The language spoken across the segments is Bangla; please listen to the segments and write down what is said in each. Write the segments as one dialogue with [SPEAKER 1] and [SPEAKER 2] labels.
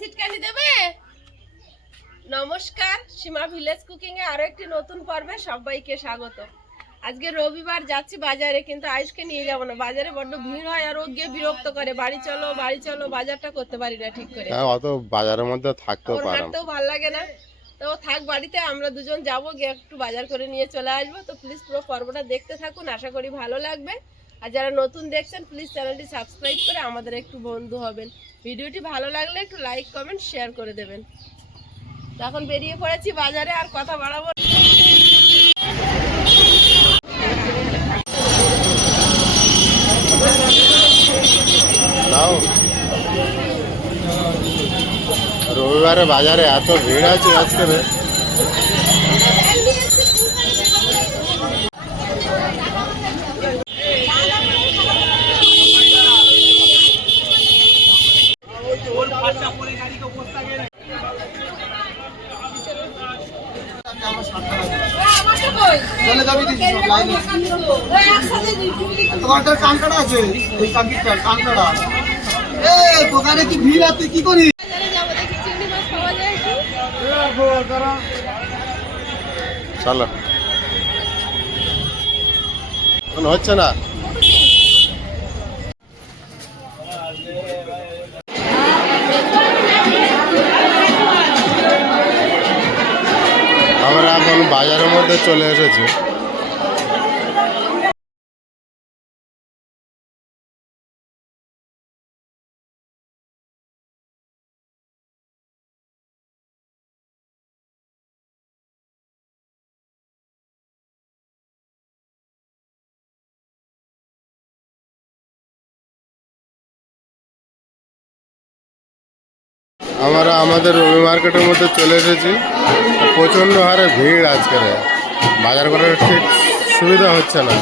[SPEAKER 1] ছিটকানি দেবে। নমস্কার সীমা ভিলেজ কুকিং এ আরও একটি নতুন পর্বে সবাইকে স্বাগত। আজকে রবিবার যাচ্ছি বাজারে কিন্তু আয়ুষকে নিয়ে যাব না। বাজারে বড্ড ভিড় হয় আর ও গিয়ে বিরক্ত করে। বাড়ি চলো বাড়ি চলো বাজারটা করতে পারি না ঠিক করে।
[SPEAKER 2] হ্যাঁ অত বাজারের মধ্যে থাকতেও
[SPEAKER 1] ভালো লাগে না। তো থাক বাড়িতে আমরা দুজন যাব গিয়ে একটু বাজার করে নিয়ে চলে আসব। তো প্লিজ পুরো পর্বটা দেখতে থাকুন আশা করি ভালো লাগবে। আর যারা নতুন দেখছেন প্লিজ চ্যানেলটি সাবস্ক্রাইব করে আমাদের একটু বন্ধু হবেন। ভিডিওটি ভালো লাগলে একটু লাইক কমেন্ট শেয়ার করে দেবেন। এখন বেরিয়ে পড়েছি বাজারে, আর কথা বাড়াবো
[SPEAKER 2] রবিবারে বাজারে এত ভিড় আছে আজকে।
[SPEAKER 3] চলে যাবি সব লাইনে। তো কাঁকড়া আছে, ওই কাঁকড়া। এ দোকানে কি ভিড় আছে? কি করি?
[SPEAKER 2] চলো। হচ্ছে না? মধ্যে চলে এসেছি। আমরা আমাদের রবি মার্কেটের মধ্যে চলে এসেছি। প্রচণ্ড হারে ভিড় আজকের। বাজার করার ঠিক সুবিধা হচ্ছে না।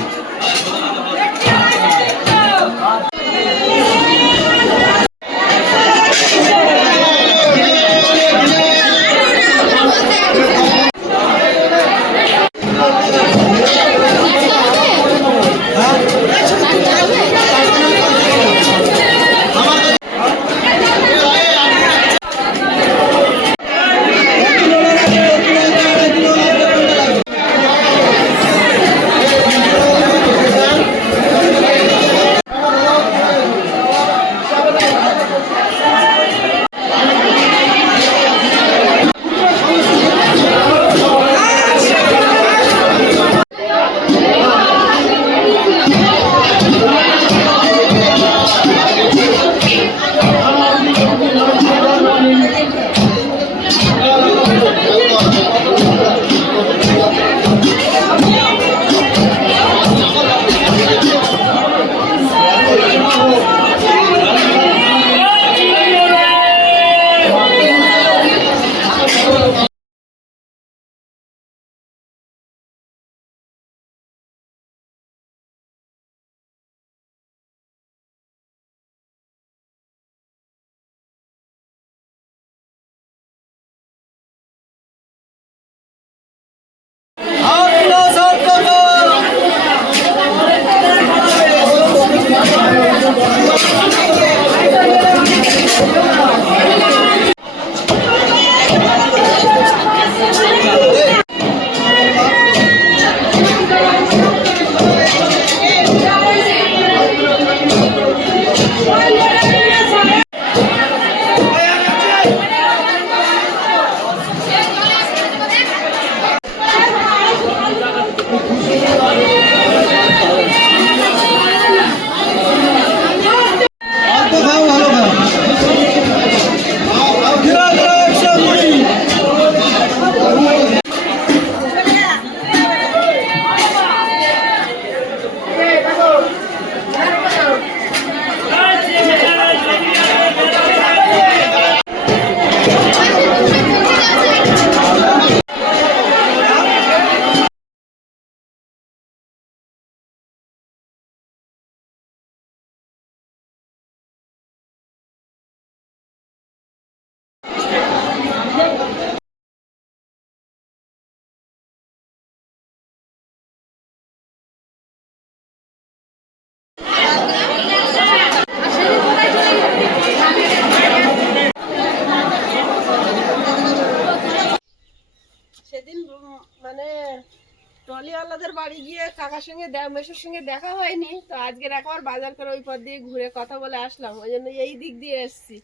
[SPEAKER 1] টলিওয়ালাদের বাড়ি গিয়ে কাকার সঙ্গে মেসোর সঙ্গে দেখা হয়নি, তো আজকের একবার বাজার করে ওই পথ দিয়ে ঘুরে কথা বলে আসলাম। ওই জন্য এই দিক দিয়ে এসছি।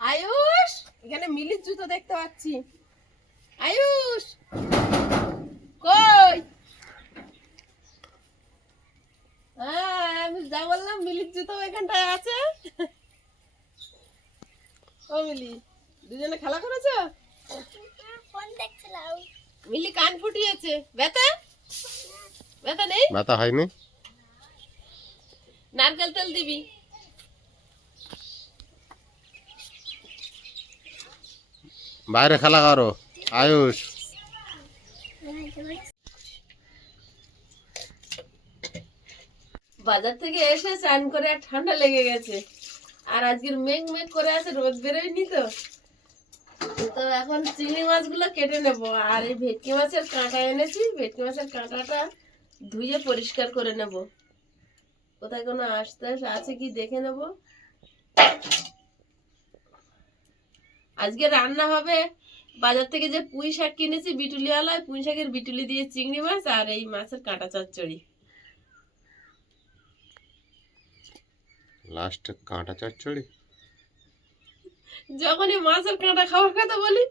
[SPEAKER 1] আয়ুষ! এখানে মিলির জুতো দেখতে পাচ্ছি। আয়ুষ! কই? হ্যাঁ আমি যা বললাম, মিলির জুতো এখানটায় আছে? ও মিলি, দুজনে খেলা করেছ? মিলি কান ফুটিয়েছে। ব্যথা? ব্যথা নেই?
[SPEAKER 2] ব্যথা হয়নি?
[SPEAKER 1] নারকেল তেল দিবি।
[SPEAKER 2] বাইরে খেলা করো আয়ুষ।
[SPEAKER 1] বাজার থেকে এসে স্নান করে আর ঠান্ডা লেগে গেছে। আর আজকের মেঘ মেঘ করে আছে রোদ বেরোয়নি তো। তো এখন চিংড়ি মাছগুলো কেটে নেব। আর এই ভেটকি মাছের কাঁটা এনেছি। ভেটকি মাছের কাঁটাটা ধুয়ে পরিষ্কার করে নেব। কোথায় কোনো আস্তে আছে কি দেখে নেব। আজকে রান্না হবে বাজার থেকে যে পুঁই শাক কিনেছি বিটুলিওয়ালায়। পুঁই শাকের বিটুলি দিয়ে চিংড়ি মাছ আর এই মাছের কাঁটা চচ্চড়ি।
[SPEAKER 2] লাস্টে কাঁটা চচ্চড়ি?
[SPEAKER 1] যখনই মাছের কাঁটা খাওয়ার কথা বলি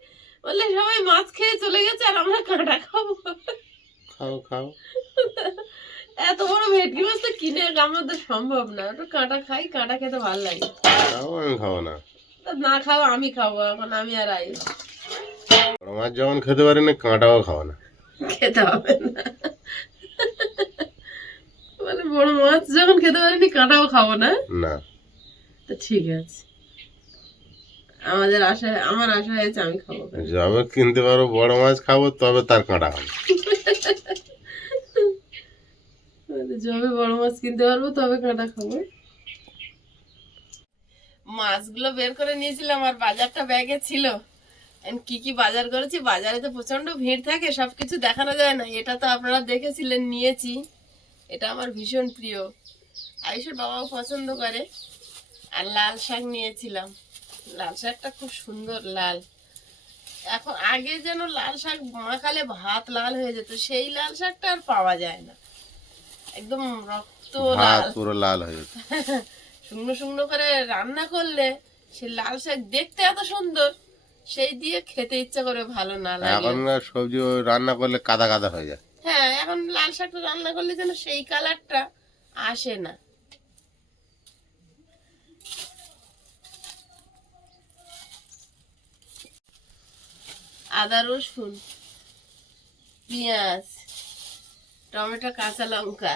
[SPEAKER 1] বললে সবাই মাছ খেয়ে চলে গেছে আর আমরা কাঁটা খাব।
[SPEAKER 2] খাও খাও।
[SPEAKER 1] এত বড় ভেটকি মাছ তো কিনে আমাদের সম্ভব না। একটু কাঁটা খাই কাঁটা খেতে ভালো লাগে।
[SPEAKER 2] খাও আমি খাব না।
[SPEAKER 1] না খাও আমি খাব এখন আমি আর আই
[SPEAKER 2] মাছ যখন খেতে পারি না কাঁটাও খাও না।
[SPEAKER 1] খেতে হবে না। মানে বড় মাছ যখন খেতে পারিনি কাঁটাও খাব না?
[SPEAKER 2] না।
[SPEAKER 1] তো ঠিক আছে। আমাদের আশা আমার আশা হয়েছে আমি খাব।
[SPEAKER 2] যবে কিনতে পারো বড় মাছ খাব তবে তার কাঁটা হবে।
[SPEAKER 1] যবে বড় মাছ কিনতে পারব তবে কাঁটা খাব। মাছগুলো বের করে নিয়েছিলাম আর বাজারটা ব্যাগে ছিল। কি কি বাজার করেছি? বাজারে তো প্রচণ্ড ভিড় থাকে সবকিছু দেখানো যায় না। এটা তো আপনারা দেখেছিলেন নিয়েছি। এটা আমার ভীষণ প্রিয়। আয়ুষের বাবাও পছন্দ করে। আর লাল শাক নিয়েছিলাম। লাল শাকটা খুব সুন্দর লাল। এখন আগে যেন লাল শাক মাখালে ভাত লাল হয়ে যেত সেই লাল শাকটা আর পাওয়া যায় না। একদম রক্ত লাল।
[SPEAKER 2] পুরো লাল হয়ে যেত।
[SPEAKER 1] শুকনো শুকনো করে রান্না করলে সে লাল শাক দেখতে এত সুন্দর সেই দিয়ে খেতে ইচ্ছা করে ভালো না লাগে।
[SPEAKER 2] এখন সবজি রান্না করলে কাদা কাদা হয়ে যায়।
[SPEAKER 1] হ্যাঁ এখন লাল শাকটা রান্না করলে যেন সেই কালারটা আসে না। আদা রসুন পেঁয়াজ টমেটো কাঁচা লঙ্কা।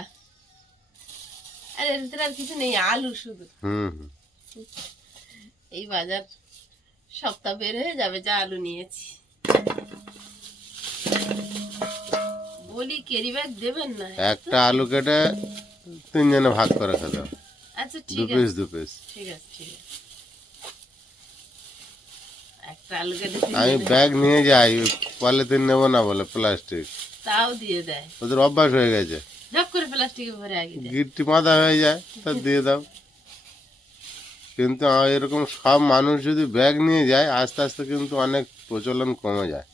[SPEAKER 1] আর এর ভিতরে আর কিছু নেই আলু শুধু।
[SPEAKER 2] হুম হুম।
[SPEAKER 1] এই বাজার সপ্তাহ বের হয়ে যাবে যা আলু নিয়েছি। বলি কেরি ব্যাগ দেবেন না?
[SPEAKER 2] একটা আলু কেটে তিনজনে ভাগ করে খেতে হবে।
[SPEAKER 1] আচ্ছা
[SPEAKER 2] দু
[SPEAKER 1] ঠিক
[SPEAKER 2] পিস
[SPEAKER 1] আছে
[SPEAKER 2] দু পিস
[SPEAKER 1] ঠিক আছে ঠিক আছে একটা আলু কেটে
[SPEAKER 2] আমি ব্যাগ নিয়ে যাই পলিথিন নেব না বলে প্লাস্টিক
[SPEAKER 1] তাও দিয়ে দেয়।
[SPEAKER 2] ওদের অভ্যাস হয়ে গেছে।
[SPEAKER 1] ঝপ করে প্লাস্টিকে ভরে আগে
[SPEAKER 2] গিট্টি মাথা হয়ে যায় তা দিয়ে দাও। কিন্তু এরকম সব মানুষ যদি ব্যাগ নিয়ে যায় আস্তে আস্তে কিন্তু অনেক প্রচলন কমে যায়।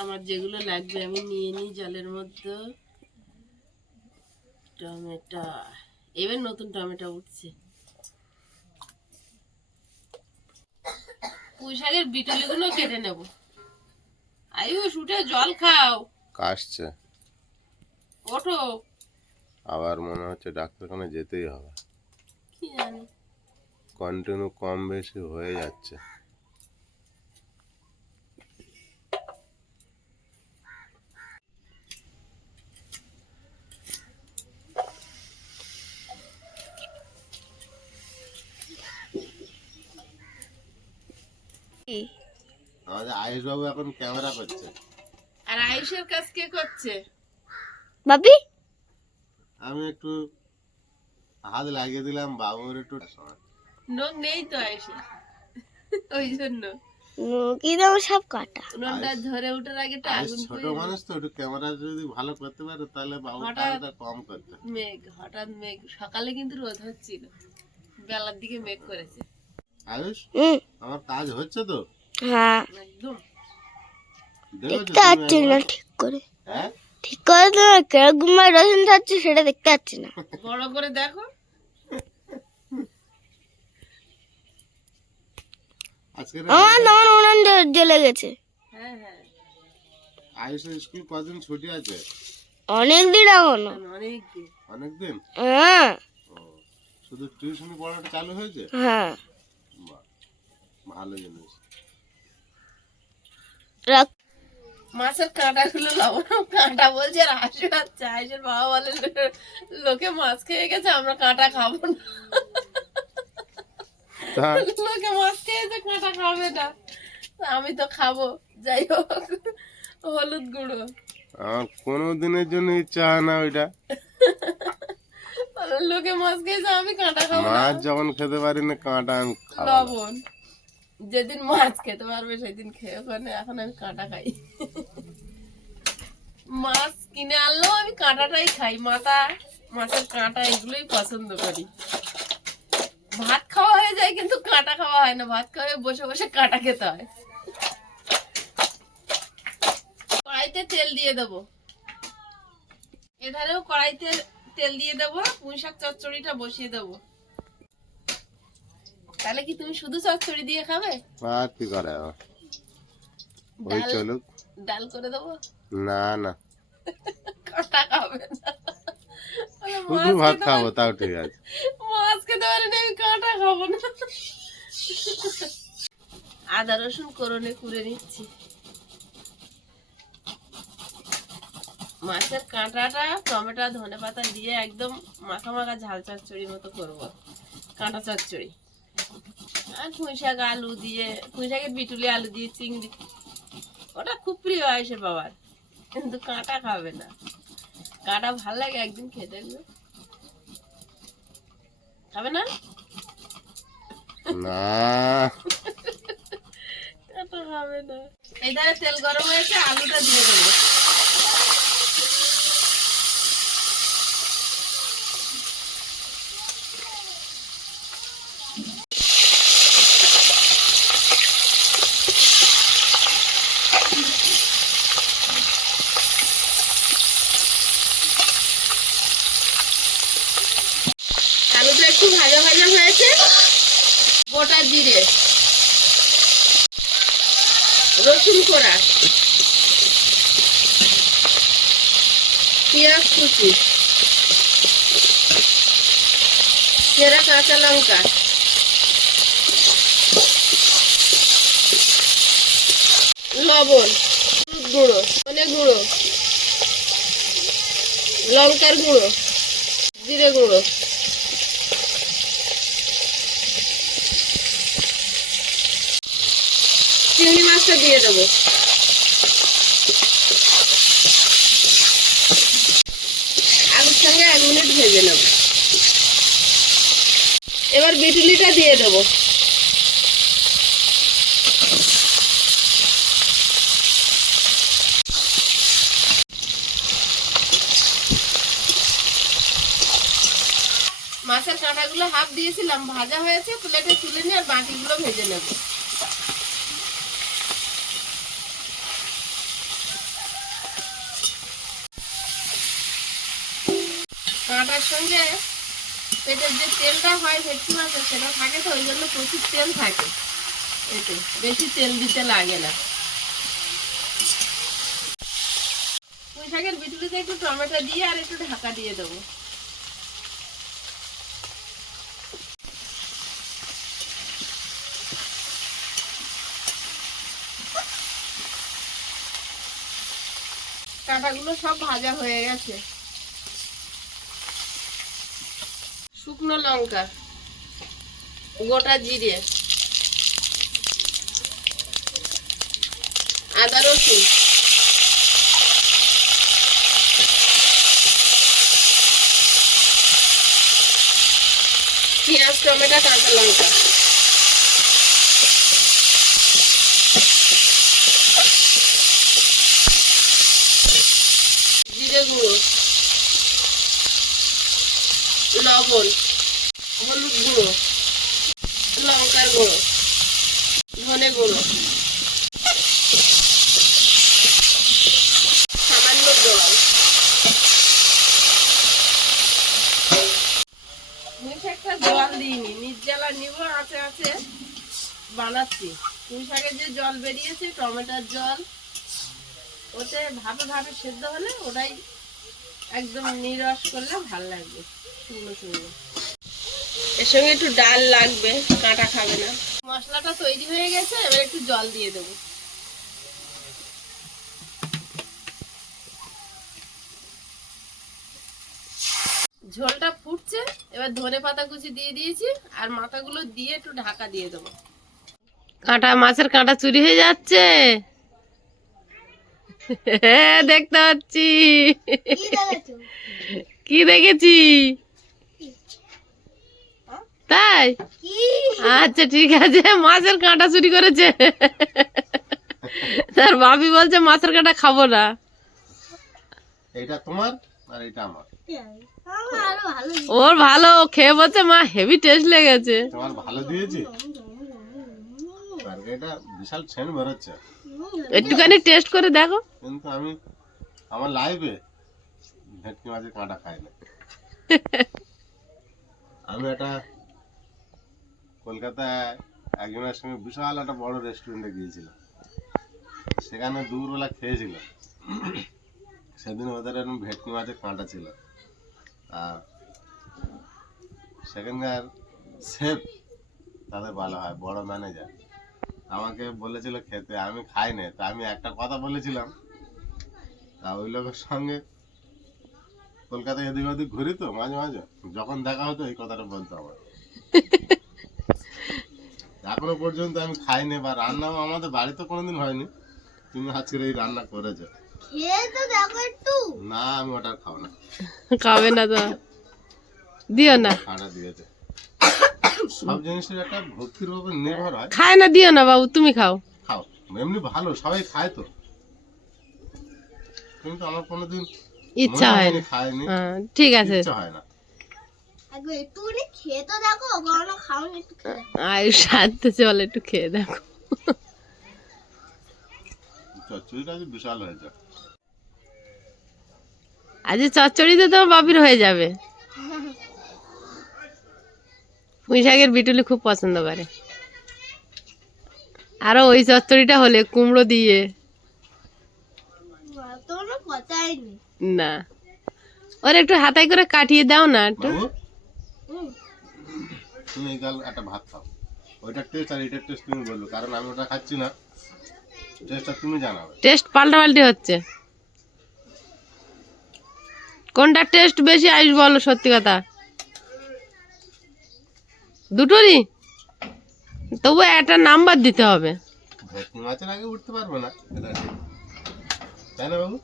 [SPEAKER 1] আমার যেগুলো লাগবে আমি নিয়ে নিই জলের মধ্যে। টমেটো এবার নতুন টমেটো উঠছে। পুঁই শাকের বিটলিগুলো কেটে নেব। আয়ুষ উঠে জল খাও।
[SPEAKER 2] কাশছে।
[SPEAKER 1] ওঠো।
[SPEAKER 2] আবার মনে হচ্ছে ডাক্তারখানে যেতেই হবে।
[SPEAKER 1] কি জানি।
[SPEAKER 2] কন্টিনিউ কম বেশি হয়ে যাচ্ছে। আমাদের আয়ুষ বাবু এখন ক্যামেরা করছে।
[SPEAKER 1] আর আয়ুষের কাজ কে করছে?
[SPEAKER 4] বাবি
[SPEAKER 2] আমি একটু হাত লাগিয়ে দিলাম বাবুর একটু
[SPEAKER 1] নখ নেই তো আয়ুষের ওই জন্য।
[SPEAKER 4] কি দাম সব কাটা?
[SPEAKER 1] উনুনটা ধরে ওঠার আগে আগুন
[SPEAKER 2] ছোট মানুষ তো একটু ক্যামেরা যদি ভালো করতে পারে তাহলে বাবু
[SPEAKER 1] হঠাৎ-
[SPEAKER 2] কম করতে
[SPEAKER 1] মেঘ হঠাৎ মেঘ। সকালে কিন্তু রোদ হচ্ছিল। বেলার দিকে মেঘ করেছে।
[SPEAKER 2] আয়ুষ
[SPEAKER 4] হুম।
[SPEAKER 2] আমার কাজ হচ্ছে তো।
[SPEAKER 4] হ্যাঁ।
[SPEAKER 1] একদম।
[SPEAKER 4] দেখতে পাচ্ছি না ঠিক করে।
[SPEAKER 2] হ্যাঁ?
[SPEAKER 4] ঠিক করে তো কীরকম রসুন খাচ্ছে সেটা দেখতে পাচ্ছি না।
[SPEAKER 1] বড় করে দেখো।
[SPEAKER 2] আজকে
[SPEAKER 4] আমার তখন উনান জ্ব- জ্বলে গেছে।
[SPEAKER 1] হ্যাঁ হ্যাঁ।
[SPEAKER 2] আয়ুষের স্কুল কদিন ছুটি আছে?
[SPEAKER 4] অনেক দিন এখনও।
[SPEAKER 1] অনেক দিন।
[SPEAKER 2] অনেকদিন
[SPEAKER 4] হ্যাঁ।
[SPEAKER 2] শুধু টিউশনি পড়াটা চালু হয়েছে?
[SPEAKER 4] হ্যাঁ।
[SPEAKER 2] ভালো জিনিস।
[SPEAKER 1] মাছের কাঁটাগুলো লবণ কাঁটা বলছে আর হাসি পাচ্ছে আয়ুষের বাবা বলে লোকে মাছ খেয়ে গেছে আমরা কাঁটা খাব না। লোকে মাছ খেয়েছে কাঁটা খাবে না। আমি তো খাব যাই হোক হলুদ গুঁড়ো।
[SPEAKER 2] আমার কোনো দিনের জন্য ইচ্ছা না ওইটা।
[SPEAKER 1] লোকে মাছ খেয়েছে আমি কাঁটা খাব না।
[SPEAKER 2] মাছ যখন খেতে পারি না কাঁটা আমি খাব
[SPEAKER 1] লবণ। যেদিন মাছ খেতে পারবে সেদিন খেয়ে, ওখানে এখন আমি কাঁটা খাই। মাছ কিনে আনলেও আমি কাঁটাটাই খাই। মাথা, মাছের কাঁটা এগুলোই পছন্দ করি। ভাত খাওয়া হয়ে যায় কিন্তু কাঁটা খাওয়া হয় না। ভাত খাওয়া বসে বসে কাঁটা খেতে হয়। কড়াইতে তেল দিয়ে দেবো। এধারেও কড়াইতে তেল দিয়ে দেবো পুঁই শাক চচ্চড়িটা বসিয়ে দেবো। তাহলে কি তুমি শুধু চচ্চড়ি দিয়ে খাবে?
[SPEAKER 2] আর কি করে ওই চলুক।
[SPEAKER 1] ডাল করে দেবো?
[SPEAKER 2] না না।
[SPEAKER 1] কাঁটা খাবে না?
[SPEAKER 2] শুধু ভাত খাব তাও ঠিক আছে।
[SPEAKER 1] মাছ খেতে পারি না আমি কাঁটা খাব না? আদা রসুন করনে কুড়ে নিচ্ছি। মাছের কাঁটাটা টমেটো ধনে পাতা দিয়ে একদম মাখা মাখা ঝাল চচ্চড়ি মতো করব। কাঁটা চচ্চড়ি। পুঁই শাক আলু দিয়ে পুঁই শাকের বিটুলি আলু দিয়ে চিংড়ি। ওটা খুব প্রিয় আয়সে বাবার। কিন্তু কাঁটা খাবে না। কাঁটা ভালো লাগে একদিন খেতে দেখবে খাবে না?
[SPEAKER 2] না।
[SPEAKER 1] কাঁটা খাবে না। এই ধারে তেল গরম হয়েছে আলুটা দিয়ে দেবো আলুটা একটু ভাজা ভাজা হয়েছে। গোটা জিরে। রসুন কোড়া। পেঁয়াজ কুচি। চেরা কাঁচা লঙ্কা। লবণ গুঁড়ো, ধনে গুঁড়ো, লঙ্কার গুঁড়ো, জিরে গুঁড়ো। চিংড়ি মাছটা দিয়ে দেবো। আলুর সঙ্গে এক মিনিট ভেজে নেব। এবার বিটুলিটা দিয়ে দেবো। মাছের কাঁটাগুলো হাফ দিয়েছিলাম, ভাজা হয়েছে, প্লেটে তুলে নিয়ে আর বাকিগুলো ভেজে নেব। কাঁটার সঙ্গে পেটের যে তেলটা হয় ভেটকি মাছের সেটা থাকে তো, ওই জন্য প্রচুর তেল থাকে। এতে বেশি তেল দিতে লাগে না। পুঁই শাকের বিটুলিতে একটু টমেটো দিয়ে আর একটু ঢাকা দিয়ে দেবো। কাঁটাগুলো সব ভাজা হয়ে গেছে। শুকনো লঙ্কা গোটা জিরে আদা রসুন পেঁয়াজ টমেটো কাঁচা লঙ্কা জিরে গুঁড়ো লবণ হলুদ গুঁড়ো লঙ্কার গুঁড়ো ধনে গুঁড়ো শাকটা জল দিইনি নির্জলা নিব, আছে আছে, বানাচ্ছি। পুঁই শাকের যে জল বেরিয়েছে, টমেটোর জল, ওতে ভাবে ভাবে সেদ্ধ হলে ওটাই একদম নিরস করলে ভালো লাগবে, শুকনো শুকনো। এর সঙ্গে একটু ডাল লাগবে, কাঁটা খাবে না। মশলাটা তৈরি হয়ে গেছে, এবার একটু জল দিয়ে দেবো। ঝোলটা ফুটছে এবার ধনে পাতা কুচি দিয়ে দিয়েছি আর মাথাগুলো দিয়ে একটু ঢাকা দিয়ে দেবো। কাঁটা মাছের কাঁটা চুরি হয়ে যাচ্ছে। হ্যাঁ দেখতে পাচ্ছি।
[SPEAKER 4] কি
[SPEAKER 1] দেখেছি? তাই? আচ্ছা ঠিক আছে মাছের কাঁটা চুরি করেছে। তার বাবি বলছে মাছের কাঁটা খাব না।
[SPEAKER 2] এইটা তোমার আর এটা আমার।
[SPEAKER 1] ওর ভালো খেয়ে বলছে মা হেভি টেস্ট লেগেছে।
[SPEAKER 2] তোমার ভালো দিয়েছি? তরকারিটা বিশাল সেন বেরোচ্ছে।
[SPEAKER 1] একটুখানি টেস্ট করে দেখো।
[SPEAKER 2] কিন্তু আমি আমার লাইফে ভেটকি মাছের কাঁটা খাই না। আমি একটা কলকাতায় একজনের সঙ্গে বিশাল একটা বড় রেস্টুরেন্টে গিয়েছিলাম। সেখানে দুপুরবেলা খেয়েছিল সেদিন ওদের এরকম ভেটকি মাছের কাঁটা ছিল। আর সেখানকার শেফ তাদের ভালো হয়, বড় ম্যানেজার আমাকে বলেছিল খেতে, আমি খাই না তা আমি একটা কথা বলেছিলাম। তা ওই লোকের সঙ্গে কলকাতায় এদিক ওদিক ঘুরি তো, মাঝে মাঝে। যখন দেখা হতো এই কথাটা বলতো আমার এখনও পর্যন্ত আমি খাইনি বা রান্নাও আমাদের বাড়িতে কোনোদিন হয়নি। তুমি আজকের এই রান্না করেছ।
[SPEAKER 4] খেয়ে তো দেখো একটু।
[SPEAKER 2] না আমি ওটা খাও না।
[SPEAKER 1] খাবে না তো। দিও না।
[SPEAKER 2] কাঁটা দিয়েছে সব জিনিসের একটা ভক্তির উপর নির্ভর হয়।
[SPEAKER 1] খায় না দিও না বাবু তুমি খাও।
[SPEAKER 2] খাও। এমনি ভালো সবাই খায় তো। কিন্তু আমার কোনোদিন
[SPEAKER 1] ইচ্ছা হয়
[SPEAKER 2] হয়নি
[SPEAKER 1] না
[SPEAKER 2] খায়নি।
[SPEAKER 1] হ্যাঁ, ঠিক আছে।
[SPEAKER 2] ইচ্ছা হয় না।
[SPEAKER 4] একটু খেয়ে দেখো।
[SPEAKER 1] আয়ুষ সারতে চল একটু খেয়ে দেখো।
[SPEAKER 2] চচ্চড়িটা বিশাল হয়েছে
[SPEAKER 1] আজ চচ্চড়িতে তোমার বাপির হয়ে যাবে। পুঁই শাকের বিটুলি খুব পছন্দ করে। আরও ওই চচ্চড়িটা হলে কুমড়ো দিয়ে।
[SPEAKER 4] মা তো কোনো কথাই নেই
[SPEAKER 1] না। ওর একটু হাতায় করে কাটিয়ে দাও না একটু।
[SPEAKER 2] তুমি একটা ভাত খাও। ওইটার টেস্ট আর এটার টেস্ট তুমি বলবে কারণ আমি ওটা খাচ্ছি না। টেস্টটা তুমি জানাবে।
[SPEAKER 1] টেস্ট পাল্টাপাল্টি হচ্ছে। কোনটা টেস্ট বেশি আয়ুষ বলো সত্যি কথা। দুটোরই? তবু একটা নাম্বার দিতে হবে।
[SPEAKER 2] ভেটকি মাছের আগে উঠতে পারবে না। তাই না বাবু?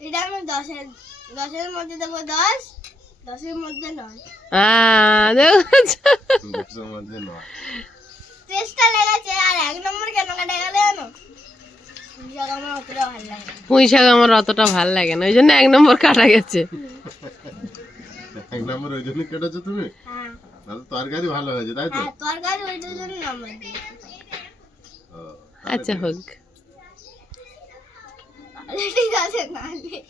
[SPEAKER 4] এটা আমি দশের দশের মধ্যে দেবো দশ দশের মধ্যে নয়।
[SPEAKER 1] আহ,
[SPEAKER 2] দশের মধ্যে নয়।
[SPEAKER 4] টেস্টটা লেগেছে আর এক নম্বর কেন কেটে গেলে
[SPEAKER 1] পুঁই শাক আমার অতটা ভালো লাগে না ওই জন্য এক নম্বর কাটা গেছে।
[SPEAKER 2] এক নম্বর ওই জন্য কেটেছো তুমি?
[SPEAKER 4] হ্যাঁ।
[SPEAKER 2] তাহলে তরকারি ভালো হয়েছে তাই তো?
[SPEAKER 4] হ্যাঁ তরকারি জন্য নম্বর
[SPEAKER 1] আচ্ছা হোক।
[SPEAKER 4] ঠিক আছে খারাপ
[SPEAKER 1] এই,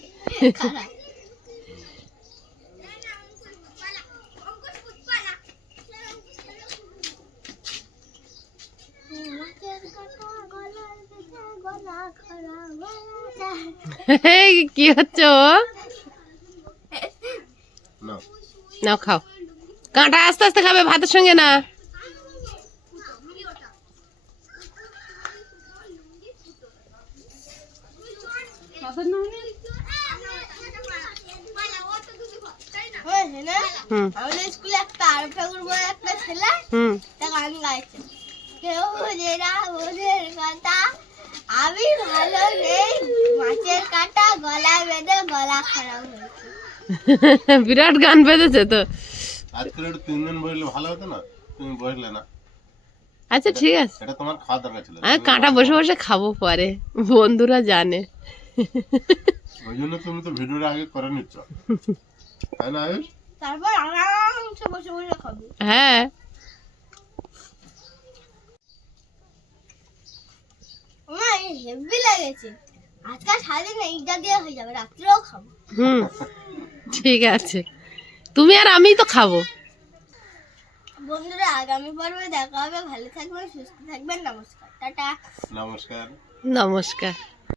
[SPEAKER 1] কি হচ্ছে
[SPEAKER 2] নাও।
[SPEAKER 1] খাও। কাঁটা আস্তে আস্তে খাবে ভাতের সঙ্গে না? হুম।
[SPEAKER 4] আমি ভালো নেই। মাছের কাটা গলা বেঁধে গলা খারাপ হয়েছে।
[SPEAKER 1] বিরাট গান বেঁধেছে তো।
[SPEAKER 2] আজকের একটু তিনজন বসলে ভালো হতো না? তুমি বসলে না?
[SPEAKER 1] আচ্ছা ঠিক আছে।
[SPEAKER 2] এটা তোমার খাওয়া দরকার ছিল।
[SPEAKER 1] আমি কাঁটা বসে বসে খাব পরে। বন্ধুরা জানে।
[SPEAKER 2] ওই জন্য তুমি তো ভিডিওটা আগে করে নিচ্ছ। তাই না আয়ুষ?
[SPEAKER 4] তারপর আরামসে বসে বসে খাব।
[SPEAKER 1] হ্যাঁ।
[SPEAKER 4] আমার হেভি লেগেছে। আজকাল সারাদিন এইটা দিয়ে হয়ে যাবে রাত্রেও খাব।
[SPEAKER 1] হুম ঠিক আছে। তুমি আর আমিই তো খাব।
[SPEAKER 4] বন্ধুরা আগামী পর্বে দেখা হবে। ভালো থাকবেন সুস্থ থাকবেন। নমস্কার। টাটা।
[SPEAKER 2] নমস্কার।
[SPEAKER 1] নমস্কার।